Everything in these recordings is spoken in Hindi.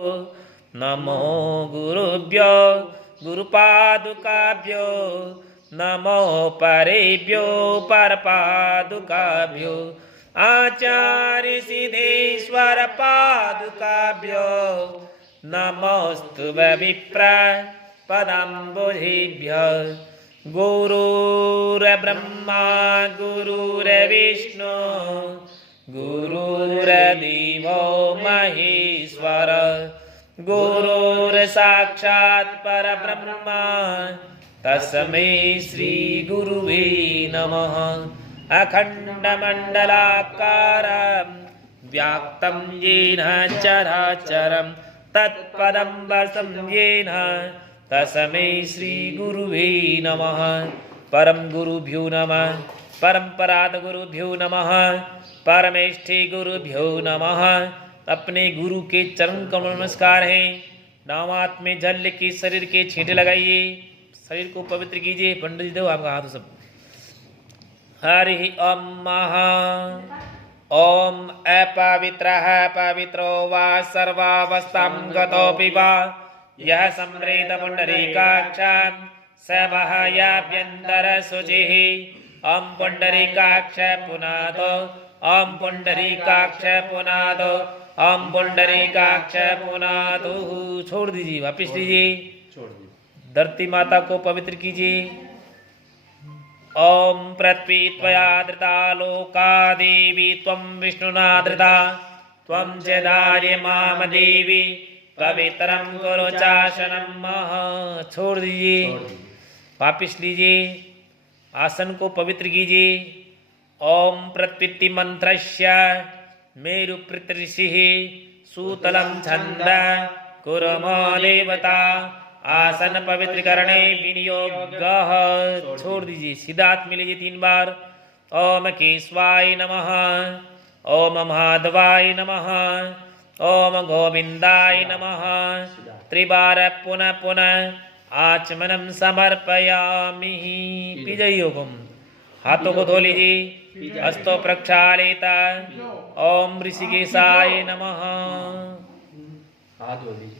नमो गुरुभ्यो गुरुपादुकाभ्यो नमो परेभ्यो परपादुकाभ्यो आचार्य सिद्धेश्वर पादुकाभ्यो नमोस्तु विप्र पदाम्बुजेभ्यः गुरुर्ब्रह्मा गुरुर्विष्णु गुरुर्देवो महेश्वर गुरुर्साक्षात् परब्रह्म तस्मै श्री गुरुवे नमः। अखण्डमण्डलाकारं व्याप्तं येन चराचरं तत्पदं वसं येन तस्मै श्री गुरुवे नमः। परम गुरुभ्यो नमः, परम्परात गुरुभ्यो नमः, परमेष्ठि गुरुभ्यो नमः। अपने गुरु के चरण कमल नमस्कार है। नामात में जल के शरीर के छींटे लगाइए, शरीर को पवित्र कीजिए। पंडित जी दो आपका हाथ सब। हरि ओम महा ओम अपवित्रः पवित्रो वा सर्वावस्थां गतोऽपि वा यः सम्प्रेत पुण्डरीकाक्षं स बाह्याभ्यन्तरशुचिः। ओम पुण्डरीकाक्ष पुनादो ओम पुण्डरीकाक्ष पुनादो ओम पुण्डरीकाक्ष पुनादो। छोड़ दीजिए, वापिस लीजिए। धरती माता को पवित्र कीजिए। ओम पृथ्वी त्वया धृता लोका देवी त्वं विष्णुना धृता त्वं च धार्यमाम देवी पवित्रं कुरु चासनं मह। छोड़ दीजिए, वापिस लीजिए। आसन को पवित्र कीजिए। ओम प्रत्पित्ति मंत्रस्य मेरुपृतऋषिः सूतलं छन्द कुर्मो देवता आसन पवित्रकरणे विनियोगः। छोड़ दीजिए, सीधा हाथ में लीजिए 3 बार। ओम केशवाय नमः, ओम माधवाय नमः, ओम गोविंदाय नमः। त्रिबार पुनः पुनः आचमनम समर्पयामि। पिजयोगम। हाथों को धो लीजिए। हस्तो प्रक्षालित। ओम ऋषिकेशाय नमः। हाथ धो लीजिए।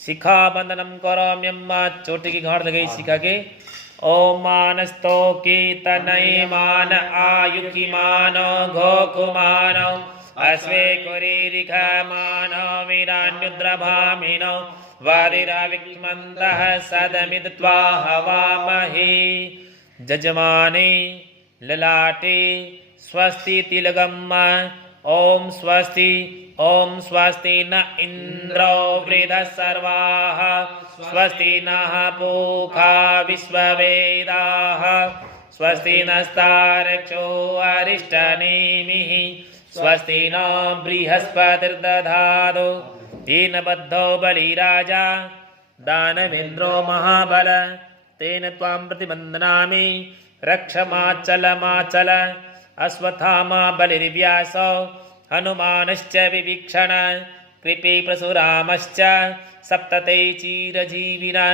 शिखा बंधनम करोम्यम्मा। चोटी की गांठ लगाई शिखा के। ओम मानस्तो केतनय मान आयुकी मानो घोकुमानो अश्वे कुरीरिख मानो वीरान्युद्रभामिनो वादिराविक्मन्तः सदमित्वा हवामहे। जजमाने ललाटे स्वस्ति तिलगम्म। ओम स्वस्ति ओम स्वस्ति न इंद्रो वृद्धः स्वस्ति नः पूषा विश्ववेदाः स्वस्ति नस्तार्क्ष्यो अरिष्टनेमिः स्वस्ति नो बृहस्पतिर्दधातु तेन बद्धो बलिराजा दानवेन्द्रो महाबल तेन त्वां प्रतिबन्धनामि रक्षमाचलमाचल। अश्वत्थामा बलिर्व्यासो हनुमानश्च विभीषण कृपे परशुरामश्च सप्तते चिरजीविनः।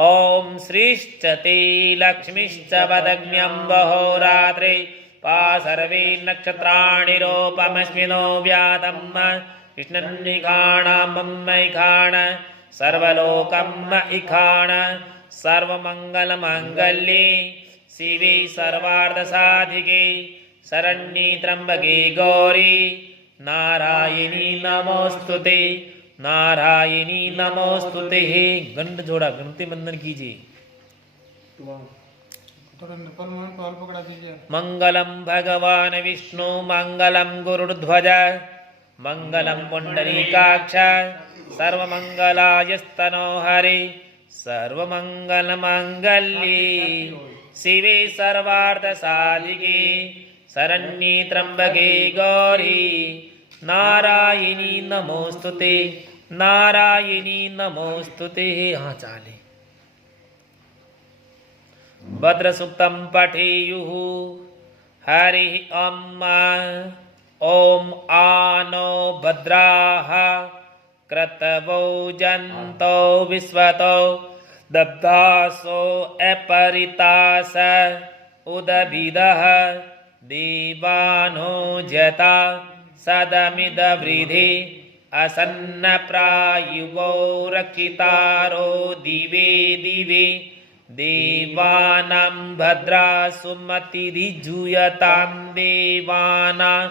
ओम श्रीश्च ते लक्ष्मीश्च वदग्न्यम्बहोरात्रे सर्वे नक्षत्राणि रूपमस्मिनो व्यातं कृष्णन्निखाणामम्मैखाण सर्वलोकम् इखाण। सर्वमङ्गलमाङ्गल्ये शिवे सर्वार्थसाधिके शरण्ये त्र्यम्बके गौरी नारायणी नमोस्तुते नारायणी नमोस्तुते। गंड जोड़ा, गणपति बंधन कीजिए। मंगलम भगवान विष्णु मंगलम गुरुध्वज मंगलम पुंडरीकाक्ष सर्वमंगलायस्तनो हरि सर्वमंगलमांगल्ये शिवे सर्वार्थसाधिके शरण्ये त्र्यंबके गौरी नारायणी नमोस्तुते नारायणी नमोस्तुते। हाँ चाले। भद्र सुक्तम पठेयुः। हरि ओम आनो भद्राः क्रतवो जंतो विश्वतो दब्धासो अपरितास उदभिदः देवानो जता सदमिदवृधि असन्नप्रायुवो रक्षितारो दिवे दिवे देवानां भद्रा सुमतिरिजूयतां देवानां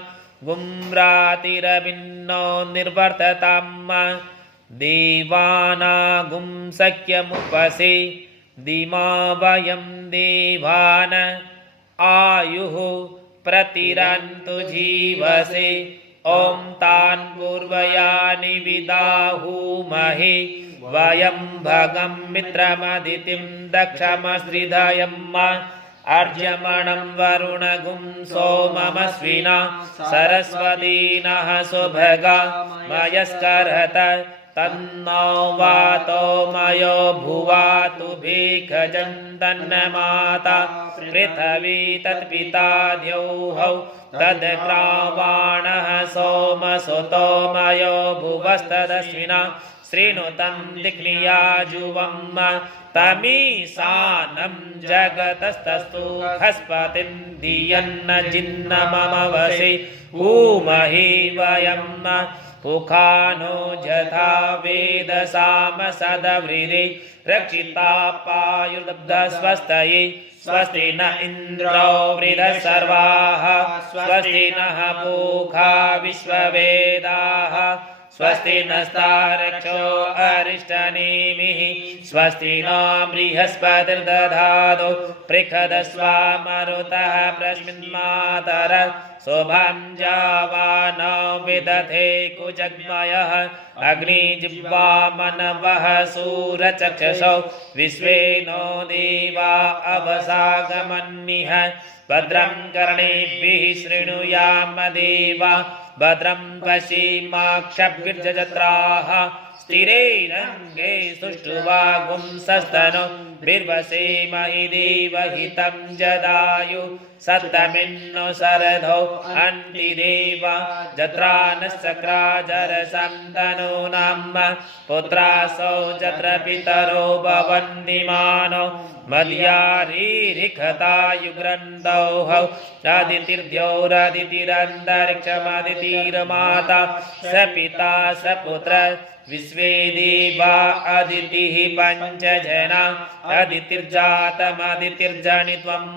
गुम्रातिरभिन्नो निर्वर्तताम् देवानागुं सख्यमुपसे दिमा वयं देवान आयुः प्रतिरन्तु जीवसे ॐ तान् पूर्वयानि विदाहुमहे वयं भगं मित्रमदितिं दक्षमश्रिधयम् अर्जमणं वरुणगुं सोममस्विना सरस्वतीनः सुभगा मयस्करत तन्नो वातो मयो भुवातु भिखजं तन्नमाता पृथ्वी तत्पिता द्यौः तद्ग्रावाणः सोमसुतो मयो भुवस्तदश्विना श्रीनुतं दिक्लियाजुवं तमीशानं जगतस्तस्तु हस्पतिं धियन्न जिन्नममवसि ऊमहि वयं पुखानो जथा वेदसाम सदवृदे रक्षिता पायुर्दब्धस्वस्तये स्वस्ति न इन्द्रो वृधसर्वाः स्वस्ति नः पूषा विश्ववेदाः स्वस्ति नस्तारक्षो अरिष्टनेमिः स्वस्ति न बृहस्पतिर्दधातु पृषदस्वा मरुतः प्रश्मिन्मातर शोभां जावान विदधे कुजग्मयः अग्निजिह्वा मनवः सूरचक्षुषो विश्वे नो देवा अवसागमन्निः भद्रं कर्णेभिः शृणुयाम देवा भद्रं पश्येमाक्षभिर्जत्राः स्थिरैरङ्गे सुष्ठुवागुंसस्तनो बिर्वसेमहि देवहितं जदायु सत्तमिन्नो शरधो अन्तिदेवा जत्रा नः सक्राजरसन्तनूनां पुत्रासौ जत्र पितरो भवन्ति मानो मद्यारीरिखतायुग्रन्थौः आदितिर्द्यौरदितिरन्तरिक्षमदितिर्माता स पिता स पुत्र विश्वे देवा अदितिः पञ्चजना अदितिर्जातमदितिर्जनित्वम्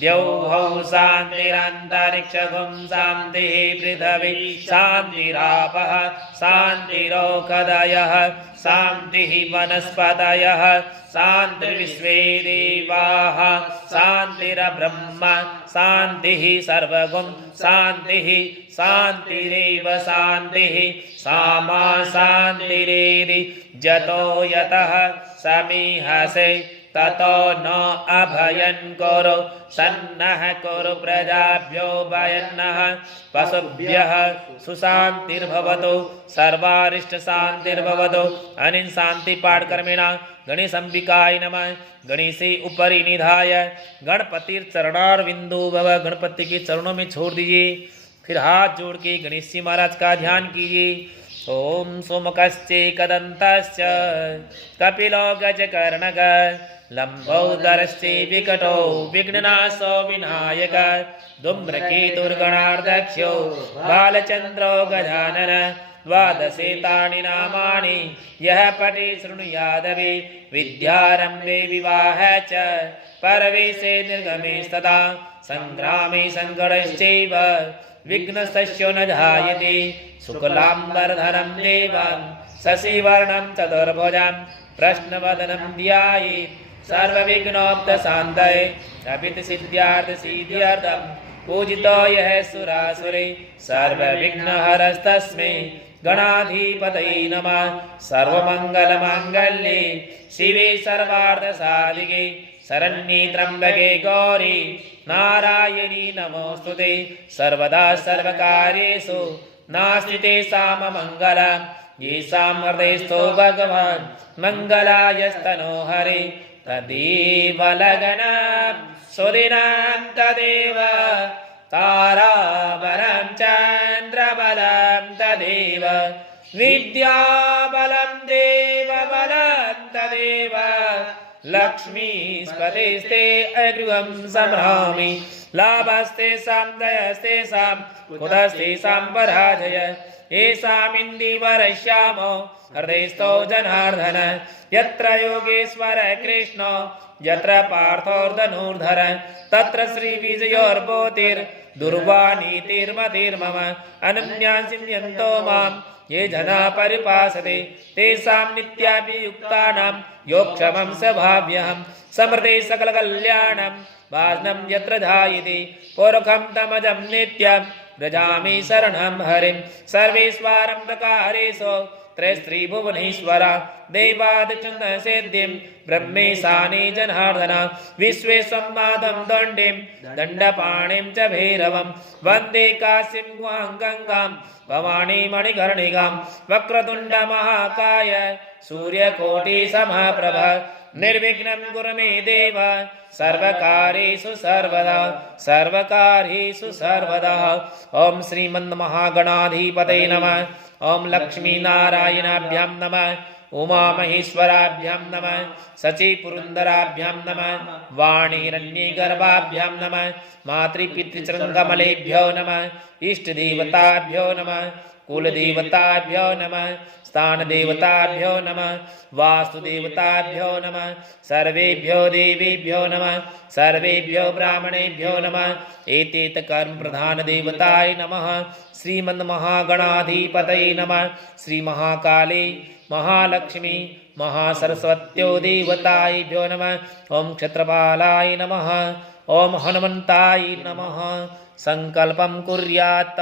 द्यौः शान्तिरन्तरिक्षगुं शान्तिः पृथिवी शान्तिरापः शान्तिरोषधयः शान्तिः वनस्पतयः शान्तिर्विश्वे देवाः शान्तिर्ब्रह्म शान्तिः सर्वगुं शान्तिः शान्तिरेव शान्तिः सामा शान्तिरेधि जतो यतः समीहसे ततो न अभयं कुरु सन्नः कुरु प्रजाभ्यो भयन्नः पशुभ्यः सुशान्तिर्भवतु सर्वारिष्टशान्तिर्भवतु अनेन शांति पाठ कर्मिणा गणेश अंबिकाय नमः। गणेशे ऊपरी निधाय गणपति चरणारविंदो भव, गणपति के चरणों में छोड़ दीजिए। फिर हाथ जोड़ के गणेश जी महाराज का ध्यान कीजिए। ओम सोमकश्चैकदन्तश्च कपिलो गजकर्णक लंबोदरश्चे विकटो विघ्ननाशो विनायक धूम्रकेतुर्गणार्धक्षो बालचन्द्रो गजानन द्वादशेतानि नामानि यः पठे शृणुयादवे विद्यारम्भे विवाहे च परवेशे निर्गमे तथा संग्रामे संकटश्चैव विघ्नस्तस्यो न जायते। शुक्लाम्बरधरं देवं शशिवर्णं चतुर्भुजं प्रश्नवदनं ध्यायेत् सर्वविघ्नोपशान्तये अभितसिद्ध्यार्थसिद्ध्यर्थं पूजितो यः सुरासुरे सर्वविघ्नहरस्तस्मै गणाधिपतये नमः। सर्वमङ्गलमाङ्गल्ये शिवे सर्वार्थसाधिके शरण्ये त्र्यम्बके गौरी नारायणी नमोस्तुते। सर्वदा सर्वकार्येषु नास्ति तेषाममङ्गलं येषां हृदयस्थो भगवान् मङ्गलायस्तनो हरे। तदेव लगनं सुदिनं तदेव ताराबलं चन्द्रबलं तदेव विद्याबलं देवबलं तदेव लक्ष्मीस्पतिस्ते अगृहं संभ्रामि। लाभस्तेषां जयस्तेषां कुतस्तेषां पराजय येषामिन्दीवरश्यामो हृदयस्थो जनार्दन यत्र योगेश्वर कृष्ण यत्र पार्थोर्धनुर्धर तत्र श्रीविजयोर्भूतिर्दुर्वाणीतिर्मतिर्मम अनन्यां चिन्तयन्तो मां ये जना परिपासते तेषां नित्याभियुक्तानां योगक्षमं स भाव्यहं समृद्धे सकलकल्याणं भाजनं यत्र ध्यायते पुरखं तमजं नित्यं व्रजामि शरणं हरिं सर्वेश्वरं प्रकारेषु त्रयस्त्रिभुवनेश्वर देवादिचन्द्रसेद्यं ब्रह्मेशानि जनार्दन विश्वेश्वं माधं दण्डिं दण्डपाणिं च भैरवं वन्दे काशीं गुहां गङ्गां भवानी मणिकर्णिकां वक्रतुण्डमहाकाय सूर्यकोटिसमप्रभ निर्विघ्नं कुरु मे देव सर्वकार्येषु सर्वदा ओम श्रीमन्महागणाधिपतये नमः ओम लक्ष्मीनारायणाभ्यां नमः उमामहेश्वराभ्यां नमः शचीपुरन्दराभ्यां नमः वाणीरण्यगर्भाभ्यां नमः मातृपितृचरणकमलेभ्यो नमः इष्टदेवताभ्यो नमः कुलदेवताभ्यो नमः स्थानदेवताभ्यो नमः वास्तुदेवताभ्यो नमः सर्वेभ्यो देवेभ्यो नमः सर्वेभ्यो ब्राह्मणेभ्यो नमः एतेत कर्म प्रधान देवताय नमः श्रीमन्महागणाधिपतये नमः श्रीमहाकाले महालक्ष्मी महासरस्वत्यो देवताभ्यो नमः ओम क्षत्रपालाय नमः ओम हनुमन्ताय नमः संकल्पं कुर्यात्।